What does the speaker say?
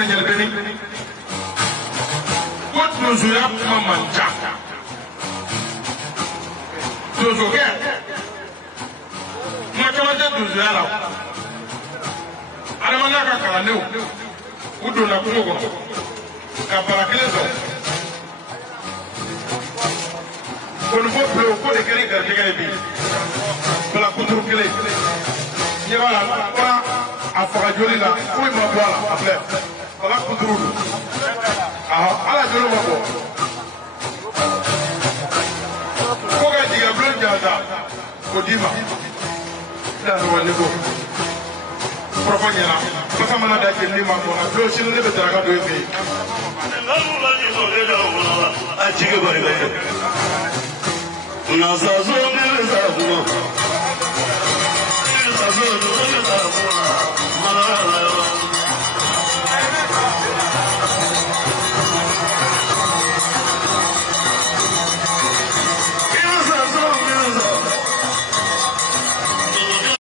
fana ɲɛlɛbɛni ko donsoya kuma man ca donsokɛ kuma caman tɛ donsoya la adamadenya ka kalandenw u donna kungo kɔnɔ ka bara kelen sɔrɔ konifo bulon ko de kɛra garijɛgɛ ye bi bala kuturu kelen ɲɛ b'a la fɔra a faga joli la foyi ma bɔ a la a filɛ bala kuturu don ala joli ma bɔ ko ka jigin bulon jansa k'o d'i ma da nɔgɔlen ko kɔrɔfɔ ɲɛna masa mana da jeli ma bɔ a don sini ne bɛ daraka don e fɛ yen. a jigi bari bɛ nasazo ne bɛ sa kuma nasazo ne bɛ sa kuma